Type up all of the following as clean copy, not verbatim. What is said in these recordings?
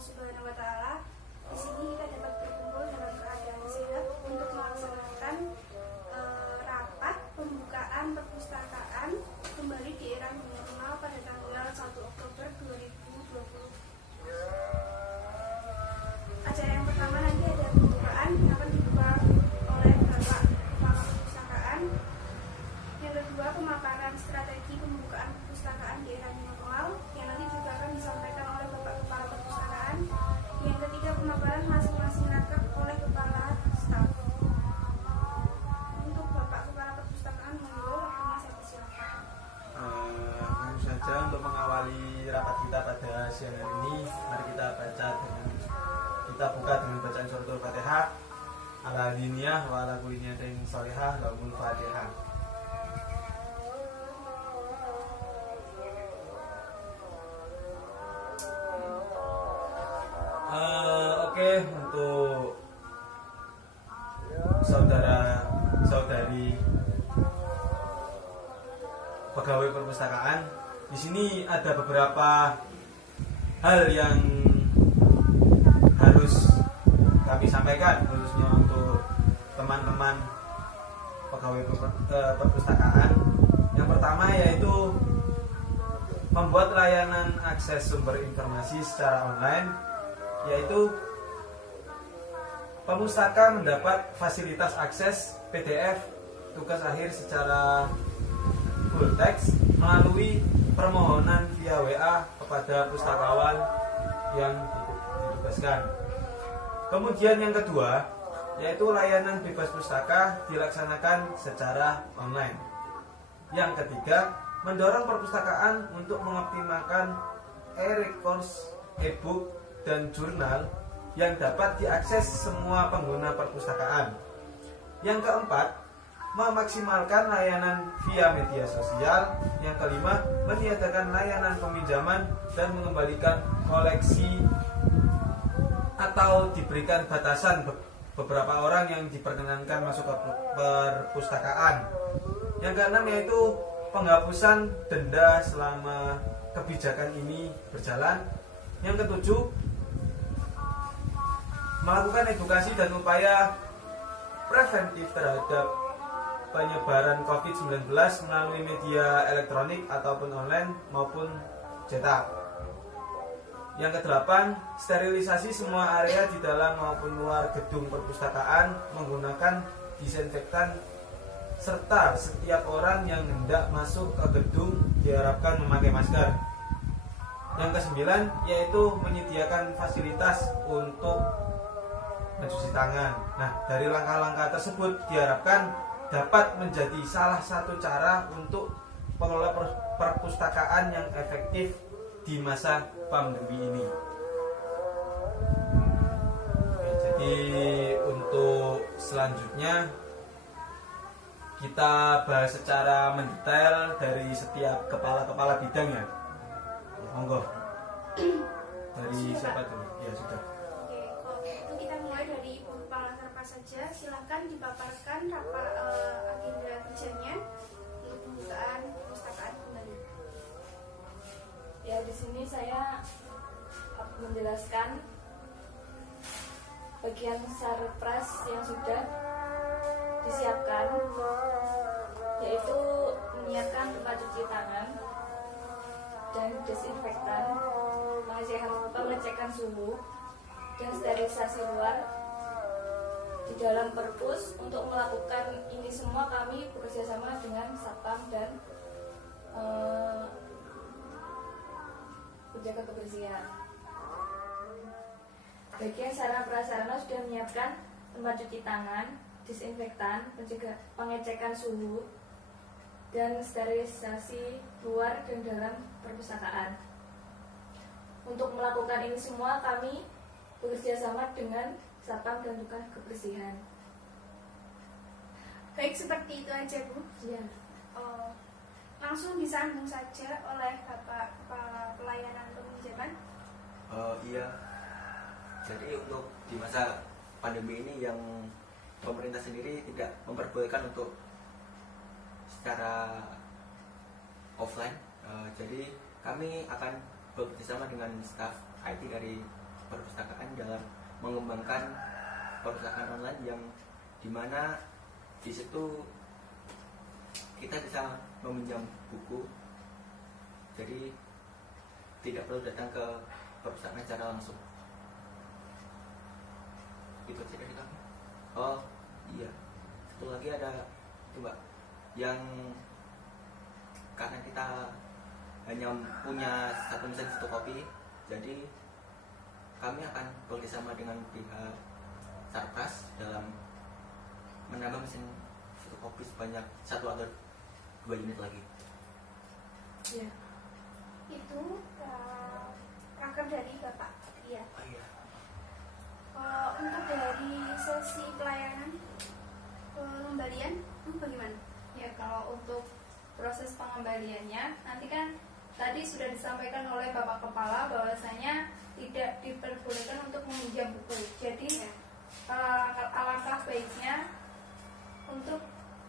Subhanahu wa Ta'ala. Di sini kita dapat berkumpul dalam keadaan sehat untuk melaksanakan rapat pembukaan perpustakaan kembali di era new normal pada tanggal 1 Oktober 2020. Acara yang pertama nanti ada pembukaan yang akan dibuka oleh Bapak Kepala Perpustakaan. Yang kedua, pemaparan strategi pembukaan perpustakaan di era new normal yang nanti juga akan disampaikan oleh Bapak Kepala Perpustakaan. Yang ketiga, pemaparan masing-masing naskah oleh Kepala Staf. Untuk Bapak Kepala Perpustakaan, monggo waktunya saya persilakan. Langsung saja untuk mengawali rapat kita pada siang hari ini, mari kita buka dengan bacaan suratul Fatihah. Ala diniyah wa ala kulli niyatin shalihah lahumul Fatihah. Oke, untuk saudara-saudari pegawai perpustakaan, di sini ada beberapa hal yang harus kami sampaikan, khususnya untuk teman-teman pegawai perpustakaan. Yang pertama yaitu membuat layanan akses sumber informasi secara online, yaitu pemustaka mendapat fasilitas akses PDF tugas akhir secara full text melalui permohonan via WA kepada pustakawan yang ditugaskan. Kemudian yang kedua yaitu layanan bebas pustaka dilaksanakan secara online. Yang ketiga, mendorong perpustakaan untuk mengoptimalkan e-records, e-book, dan jurnal yang dapat diakses semua pengguna perpustakaan. Yang keempat, memaksimalkan layanan via media sosial. Yang kelima, meniadakan layanan peminjaman dan mengembalikan koleksi atau diberikan batasan beberapa orang yang diperkenankan masuk ke perpustakaan. Yang keenam yaitu penghapusan denda selama kebijakan ini berjalan. Yang ketujuh, melakukan edukasi dan upaya preventif terhadap penyebaran COVID-19 melalui media elektronik ataupun online maupun cetak. Yang kedelapan, sterilisasi semua area di dalam maupun luar gedung perpustakaan menggunakan disinfektan, serta setiap orang yang hendak masuk ke gedung diharapkan memakai masker. Yang kesembilan, yaitu menyediakan fasilitas untuk mencuci tangan. Nah, dari langkah-langkah tersebut diharapkan dapat menjadi salah satu cara untuk pengelola perpustakaan yang efektif di masa pandemi ini. Oke, jadi untuk selanjutnya kita bahas secara mendetail dari setiap kepala bidang ya. Monggo. Dari siapa dulu? Ya sudah. Oke, kalau itu kita mulai dari Ibu Kepala Sarpa saja. Silahkan dipaparkan agenda kerjanya untuk pembukaan perpustakaan kembali. Ya, di sini saya menjelaskan bagian sarpras yang sudah disiapkan, yaitu menyiapkan tempat cuci tangan dan desinfektan, pengecekan suhu dan sterilisasi luar. Di dalam perpus untuk melakukan ini semua kami bekerjasama dengan Satpam dan penjaga kebersihan. Bagian sarana prasarana sudah menyiapkan tempat cuci tangan, disinfektan, pengecekan suhu, dan sterilisasi luar dan dalam perpustakaan. Untuk melakukan ini semua kami bekerjasama dengan Satpam dan tukang kebersihan. Baik, seperti itu aja Bu. Ya. Langsung disambung saja oleh Bapak Kepala Pelayanan Peminjaman. Iya. Jadi untuk di masa pandemi ini yang pemerintah sendiri tidak memperbolehkan untuk secara offline. Jadi kami akan bekerjasama dengan staf IT dari perpustakaan dalam mengembangkan perpustakaan online yang dimana di situ kita bisa meminjam buku, jadi tidak perlu datang ke perpustakaan secara langsung. Itu aja dari kami. Oh iya, satu lagi ada itu Mbak, yang karena kita hanya punya satu mesin fotokopi, jadi kami akan bekerjasama dengan pihak Sarpras dalam menambah mesin fotokopi sebanyak 1 atau 2 unit lagi. Ya. Itu raker dari Bapak. Iya. Oh iya. Untuk dari sesi pelayanan pengembalian itu bagaimana? Ya, kalau untuk proses pengembaliannya nanti kan tadi sudah disampaikan oleh Bapak Kepala bahwasanya tidak diperbolehkan untuk meminjam buku. Jadi alangkah baiknya untuk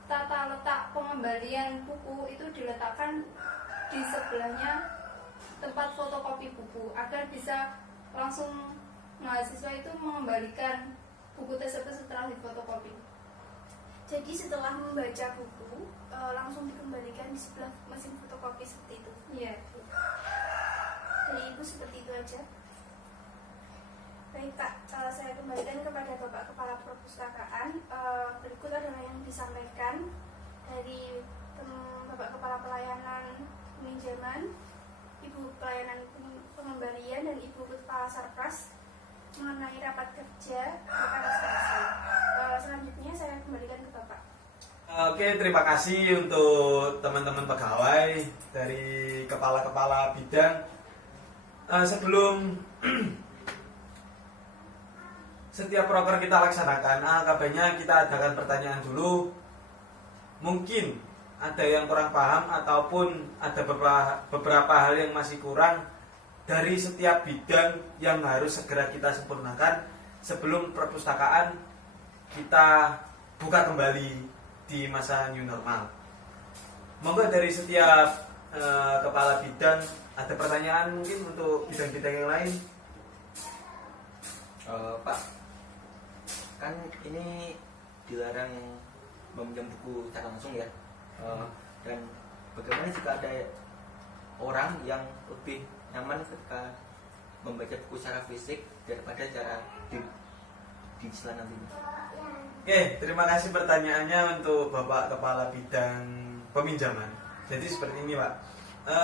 tata letak pengembalian buku itu diletakkan di sebelahnya tempat fotokopi buku agar bisa langsung mahasiswa itu mengembalikan buku tersebut setelah difotokopi. Jadi setelah membaca buku langsung dikembalikan di sebelah mesin fotokopi seperti itu. Iya. Dari Ibu seperti itu aja. Baik Pak, saya kembalikan kepada Bapak Kepala Perpustakaan. Berikut adalah yang disampaikan dari Bapak Kepala Pelayanan Peminjaman, Ibu Pelayanan Pengembalian, dan Ibu Kepala Sarpras mengenai rapat kerja rekan. Selanjutnya saya kembalikan ke Bapak. Oke, terima kasih untuk teman-teman pegawai dari kepala-kepala bidang. Sebelum setiap proker kita laksanakan, kabarnya kita adakan pertanyaan dulu. Mungkin ada yang kurang paham ataupun ada beberapa hal yang masih kurang dari setiap bidang yang harus segera kita sempurnakan sebelum perpustakaan kita buka kembali di masa new normal. Monggo dari setiap kepala bidang ada pertanyaan mungkin untuk bidang-bidang yang lain. Pak, kan ini dilarang meminjam buku secara langsung ya. Dan bagaimana jika ada orang yang lebih nyaman ketika membaca buku secara fisik daripada cara digital nantinya? Oke, terima kasih pertanyaannya untuk Bapak Kepala Bidang Peminjaman. Jadi seperti ini Pak,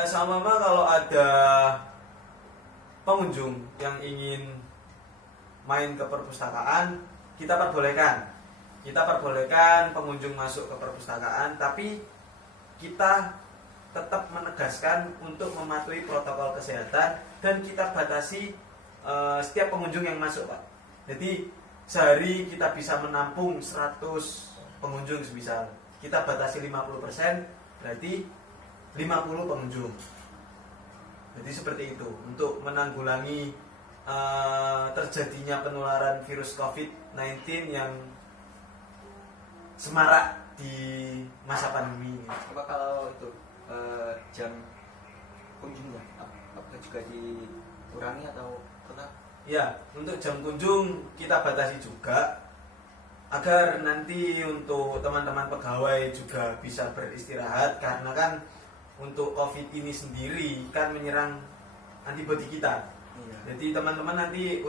sama kalau ada pengunjung yang ingin main ke perpustakaan, kita perbolehkan pengunjung masuk ke perpustakaan, tapi kita tetap menegaskan untuk mematuhi protokol kesehatan dan kita batasi setiap pengunjung yang masuk Pak. Jadi sehari kita bisa menampung 100 pengunjung semisal. Kita batasi 50%, berarti 50 pengunjung. Jadi seperti itu untuk menanggulangi terjadinya penularan virus COVID-19 yang semarak di masa pandemi ini. Apa kalau itu jam kunjungnya apakah juga dikurangi atau tetap? Ya, untuk jam kunjung kita batasi juga agar nanti untuk teman-teman pegawai juga bisa beristirahat, karena kan untuk COVID ini sendiri kan menyerang antibodi kita. Iya. Jadi teman-teman nanti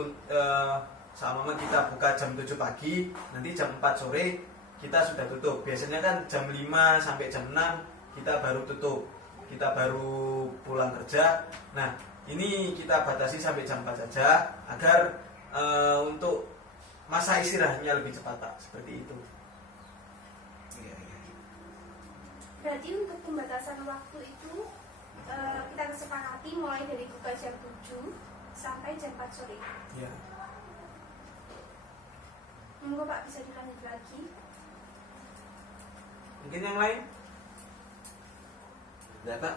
sama kita buka jam 7 pagi, nanti jam 4 sore kita sudah tutup. Biasanya kan jam 5 sampai jam 6 kita baru tutup, kita baru pulang kerja. Nah, ini kita batasi sampai jam 4 saja agar untuk masa istirahatnya lebih cepat Pak, seperti itu. Iya. Berarti untuk pembatasan waktu itu kita kesepakati mulai dari buka jam 7 sampai jam 4 sore. Ya. Monggo Pak, bisa dilanjut lagi. Mungkin yang lain? Nah Pak,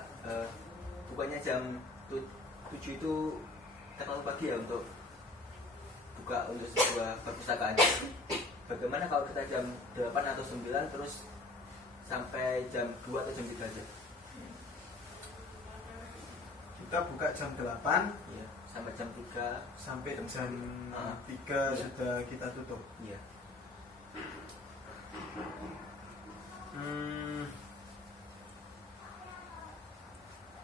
bukannya jam 7 itu terlalu pagi ya untuk buka untuk sebuah perpustakaan. Bagaimana kalau kita jam 8 atau 9 terus sampai jam 2 atau jam 3 aja? Kita buka jam 8 Iya. sampai jam 3. Sampai jam 3 Iya. sudah kita tutup. Iya.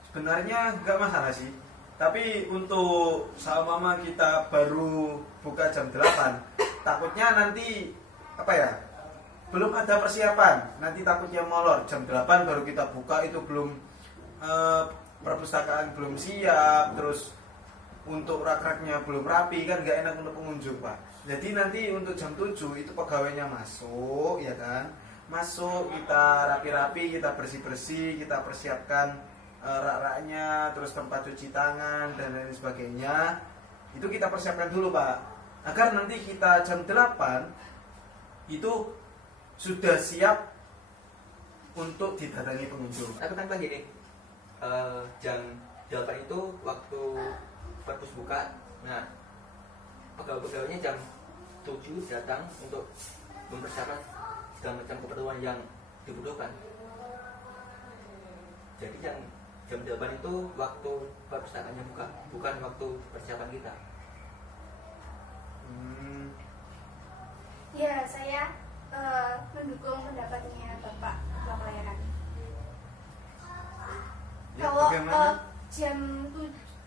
Sebenarnya nggak masalah sih. Tapi untuk sama kita baru buka jam 8, takutnya nanti apa ya? Belum ada persiapan. Nanti takutnya molor. Jam 8 baru kita buka, itu belum perpustakaan belum siap, terus untuk rak-raknya belum rapi, kan nggak enak untuk pengunjung, Pak. Jadi nanti untuk jam 7 itu pegawainya masuk, ya kan? Masuk, kita rapi-rapi, kita bersih-bersih, kita persiapkan rak-raknya, terus tempat cuci tangan dan lain sebagainya. Itu kita persiapkan dulu, Pak. Agar nanti kita jam 8 itu sudah siap untuk didatangi pengunjung. Tapi kan Pak gini, jam 8 itu waktu perpus buka. Nah, pegawai-pegawainya jam 7 datang untuk mempersiapkan segala macam keperluan yang dibutuhkan. Jadi jam 8 itu waktu perpustakaannya buka, bukan waktu persiapan kita. Ya, saya mendukung pendapatnya Bapak Ketua Pelayanan. Ya, Kalau bagaimana?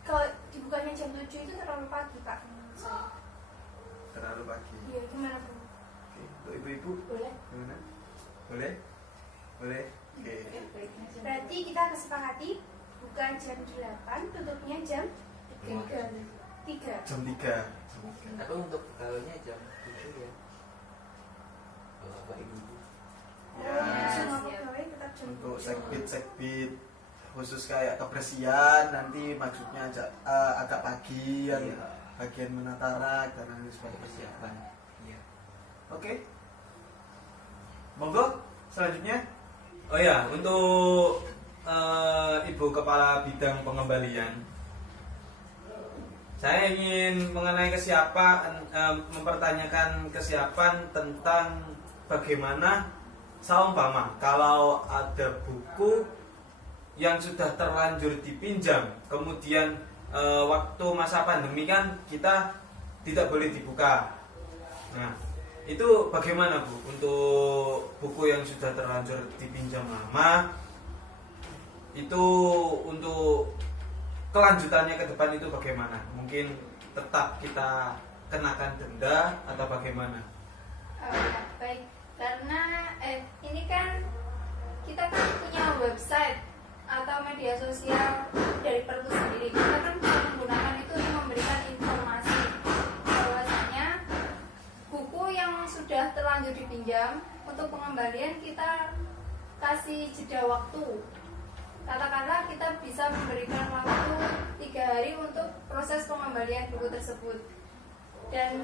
kalau dibukanya jam 7 itu terlalu pagi, Pak, menurut saya. Terlalu pagi. Iya, gimana, Bu? Oke, untuk ibu-ibu Boleh. gimana? Boleh? Boleh? Oke. Berarti kita kesepakati buka jam 8, tutupnya jam 3. Jam 3. Tapi untuk pegawainya jam 7 ya. Bapak Ibu. Ya. Semua pegawai tetap jam Untuk 7. sekbid khusus kayak kebersihan nanti maksudnya agak pagi yang Iya. bagian menata rak dan lain sebagainya. Persiapan. Iya. Oke. Monggo selanjutnya. Oh ya, untuk Ibu Kepala Bidang Pengembalian, saya ingin mengenai kesiapan, mempertanyakan kesiapan tentang bagaimana seumpama kalau ada buku yang sudah terlanjur dipinjam, kemudian waktu masa pandemi kan kita tidak boleh dibuka. Nah, itu bagaimana, Bu, untuk buku yang sudah terlanjur dipinjam lama? Itu untuk kelanjutannya ke depan itu bagaimana? Mungkin tetap kita kenakan denda atau bagaimana? Baik, karena ini kan kita kan punya website atau media sosial dari perpus sendiri. Kita kan bisa menggunakan itu untuk memberikan informasi bahwasanya buku yang sudah terlanjur dipinjam untuk pengembalian kita kasih jeda waktu. Katakanlah kita bisa memberikan waktu 3 hari untuk proses pengembalian buku tersebut. Dan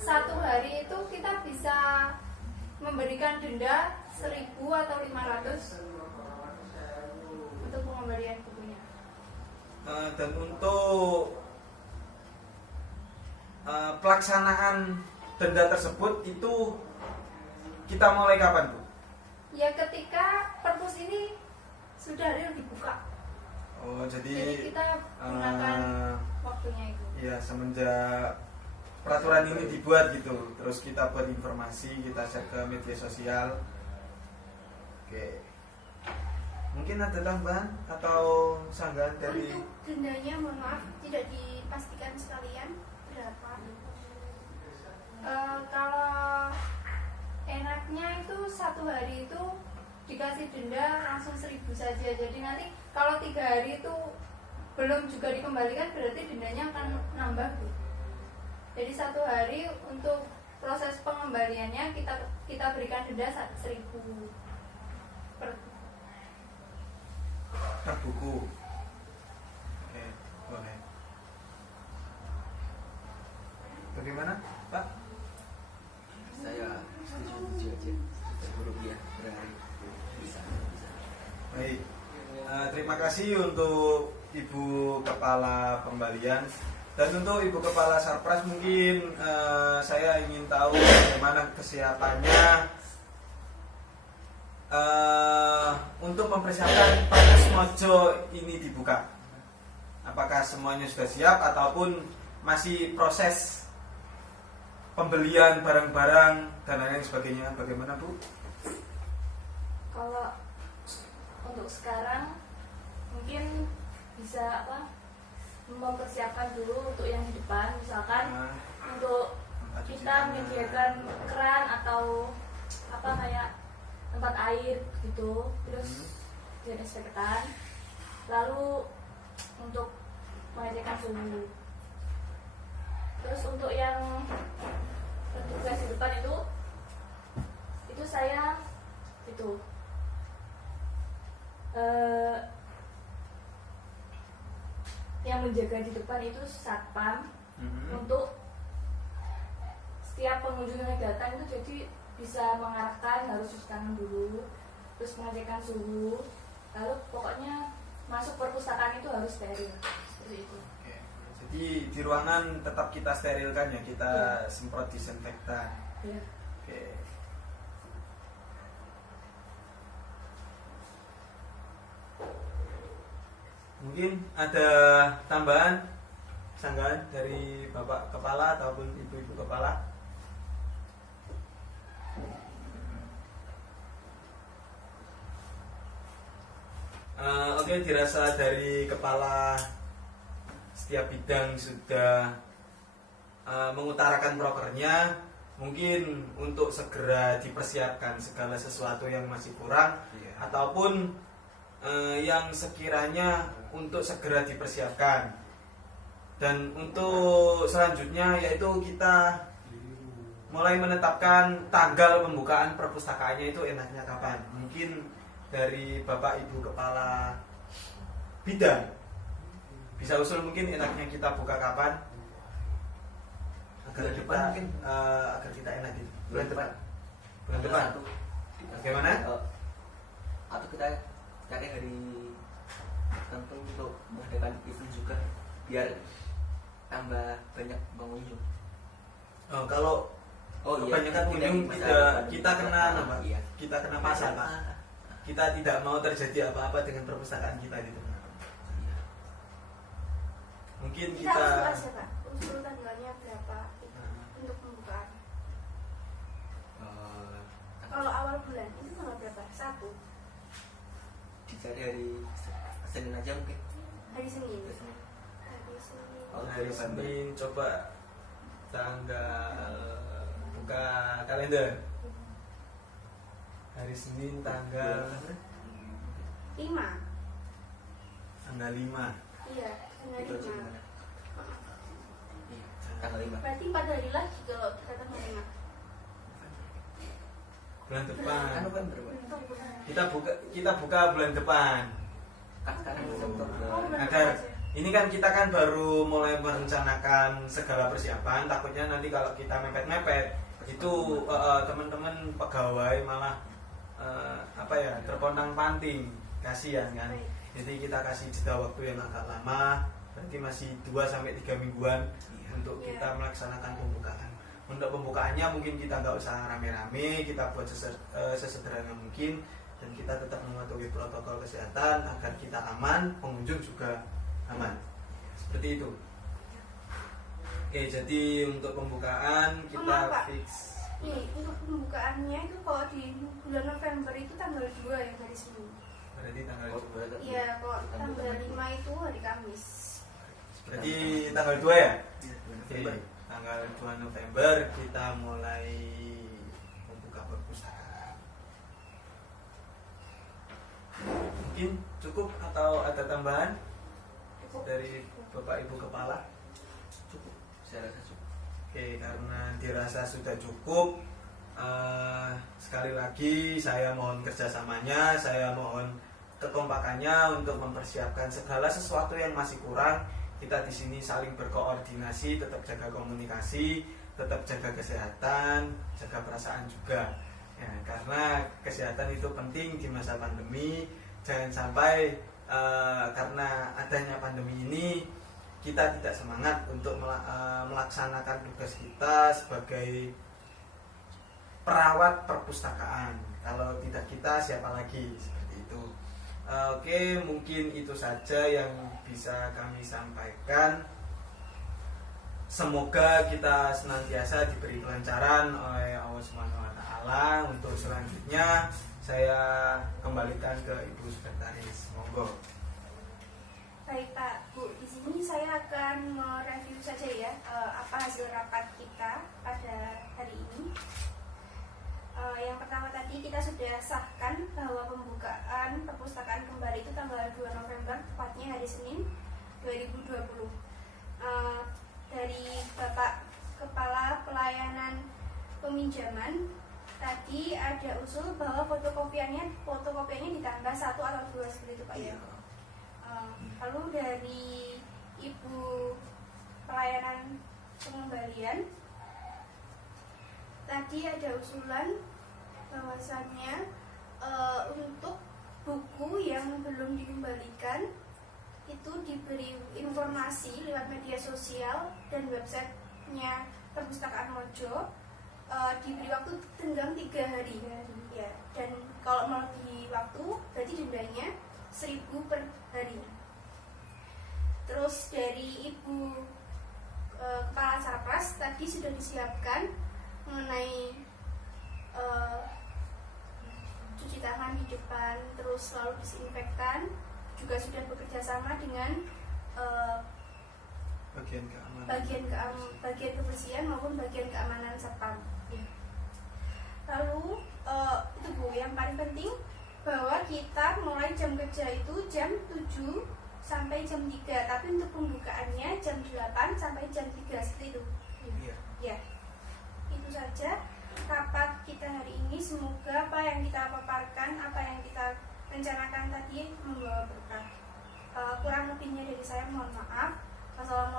satu hari itu kita bisa memberikan denda 1.000 atau 500 untuk pengembalian bukunya. Dan untuk pelaksanaan denda tersebut itu kita mulai kapan, Bu? Ya ketika perpus ini sudah real dibuka. Oh, Jadi jadi kita gunakan waktunya itu. ya semenjak peraturan ini dibuat gitu, terus kita buat informasi, kita share ke media sosial. Oke. Mungkin ada tambahan atau sanggahan dari Untuk dendanya, mohon maaf, tidak dipastikan sekalian berapa. Kalau enaknya itu satu hari itu dikasih denda langsung 1.000 saja. Jadi nanti kalau 3 hari itu belum juga dikembalikan, berarti dendanya akan nambah, Bu. Jadi satu hari untuk proses pengembaliannya kita berikan denda 1.000 per buku. Oke, boleh. Bagaimana, Pak? Saya setuju aja. Rupiah per hari. Bisa. Baik. Terima kasih untuk Ibu Kepala Pembalian dan untuk Ibu Kepala Sarpras. Mungkin saya ingin tahu bagaimana kesiapannya untuk mempersiapkan Perpus Mojo ini dibuka. Apakah semuanya sudah siap ataupun masih proses pembelian barang-barang dan lain sebagainya? Bagaimana Bu? Kalau untuk sekarang mungkin bisa mempersiapkan dulu untuk yang di depan, misalkan untuk kita menyediakan keran atau kayak tempat air gitu, terus disinfektan, lalu untuk mengecekkan suhu. Terus untuk yang petugas di depan itu saya yang menjaga di depan itu satpam. Untuk setiap pengunjung yang datang itu jadi bisa mengarahkan harus cuci tangan dulu, terus mengecekkan suhu, lalu pokoknya masuk perpustakaan itu harus steril seperti itu. Oke. Jadi di ruangan tetap kita sterilkan ya, kita semprot disinfektan. Ya. Oke. Mungkin ada tambahan sanggahan dari Bapak Kepala ataupun Ibu-Ibu Kepala? Oke, dirasa dari Kepala setiap bidang sudah mengutarakan prokernya. Mungkin untuk segera dipersiapkan segala sesuatu yang masih kurang, ataupun yang sekiranya untuk segera dipersiapkan. Dan untuk selanjutnya yaitu kita mulai menetapkan tanggal pembukaan perpustakaannya itu enaknya kapan. Mungkin dari Bapak Ibu Kepala Bidang bisa usul mungkin enaknya kita buka kapan agar kita mungkin agar kita enak gitu. Bulan depan. Bulan depan. Bagaimana? Atau kita cari hari tertentu untuk mengadakan event juga biar tambah banyak pengunjung. Kalau kebanyakan pengunjung kita kena apa? Iya. Kita kena pasal Pak. Kita tidak mau terjadi apa-apa dengan perpustakaan kita gitu. Mungkin Kita kita usul aja Pak, usul tanggalnya berapa untuk pembukaan. Kalau awal bulan itu tanggal berapa? 1 Dicari hari Senin aja mungkin. hari Senin. hari Senin coba tanggal buka kalender. Hari Senin tanggal 5. tanggal 5. Iya, tanggal Itu aja 5. gimana? Iya, tanggal 5. Berarti 4 hari lagi kalau kita tanggal 5. Bulan depan. Kan November, Pak. Kita buka bulan depan. Kan sekarang Oktober. Agar ini kan kita kan baru mulai merencanakan segala persiapan. Takutnya nanti kalau kita mepet-mepet itu teman-teman pegawai malah terpontang-panting, kasihan kan. Jadi kita kasih jeda waktu yang agak lama, berarti masih 2-3 mingguan untuk kita melaksanakan pembukaan. Untuk pembukaannya mungkin kita nggak usah rame-rame, kita buat sesederhana mungkin, dan kita tetap mematuhi protokol kesehatan agar kita aman, pengunjung juga aman. Seperti itu. Oke, jadi untuk pembukaan kita fix. Nih, untuk pembukaannya itu kalau di bulan November itu tanggal 2 ya hari Senin. Berarti tanggal 2. Iya, kalau tanggal 5 itu hari Kamis. Berarti tanggal 2 ya? Oke. Oke, tanggal 2 November kita mulai membuka perpustakaan. Mungkin cukup atau ada tambahan dari Bapak Ibu Kepala? Cukup. Saya rasa cukup. Oke, karena dirasa sudah cukup, sekali lagi saya mohon kerjasamanya, saya mohon kekompakannya untuk mempersiapkan segala sesuatu yang masih kurang. Kita di sini saling berkoordinasi, tetap jaga komunikasi, tetap jaga kesehatan, jaga perasaan juga. Ya, karena kesehatan itu penting di masa pandemi. Jangan sampai karena adanya pandemi ini kita tidak semangat untuk melaksanakan tugas kita sebagai perawat perpustakaan. Kalau tidak kita siapa lagi, seperti itu. Oke, mungkin itu saja yang bisa kami sampaikan. Semoga kita senantiasa diberi kelancaran oleh Allah Subhanahu wa taala. Untuk selanjutnya saya kembalikan ke Ibu Sekretaris. Monggo. Baik Pak, Bu, di sini saya akan mereview saja ya apa hasil rapat kita pada hari ini. Yang pertama tadi kita sudah sahkan bahwa pembukaan perpustakaan kembali itu tanggal 2 November, tepatnya hari Senin 2020. Dari Bapak Kepala Pelayanan Peminjaman tadi ada usul bahwa fotokopiannya ditambah 1 atau 2 seperti itu Pak ya. Lalu dari Ibu Pelayanan Pengembalian tadi ada usulan bahwasannya untuk buku yang belum dikembalikan itu diberi informasi lewat media sosial dan websitenya Perpustakaan Mojo, diberi waktu tenggang 3 hari ya, dan kalau melebihi waktu berarti dendanya 1.000 per hari. Terus dari Ibu Kepala Sarpras tadi sudah disiapkan mengenai cuci tangan di depan, terus selalu disinfektan, juga sudah bekerja sama dengan bagian kebersihan maupun bagian keamanan satpam. Ya. Lalu itu Bu, yang paling penting bahwa kita mulai jam kerja itu jam 7 sampai jam 3, tapi untuk pembukaannya jam 8 sampai jam 3 seperti itu. Ya. Itu saja rapat kita hari ini. Semoga apa yang kita paparkan, apa yang kita rencanakan tadi membawa berkah. Kurang lebihnya dari saya mohon maaf. Wassalamualaikum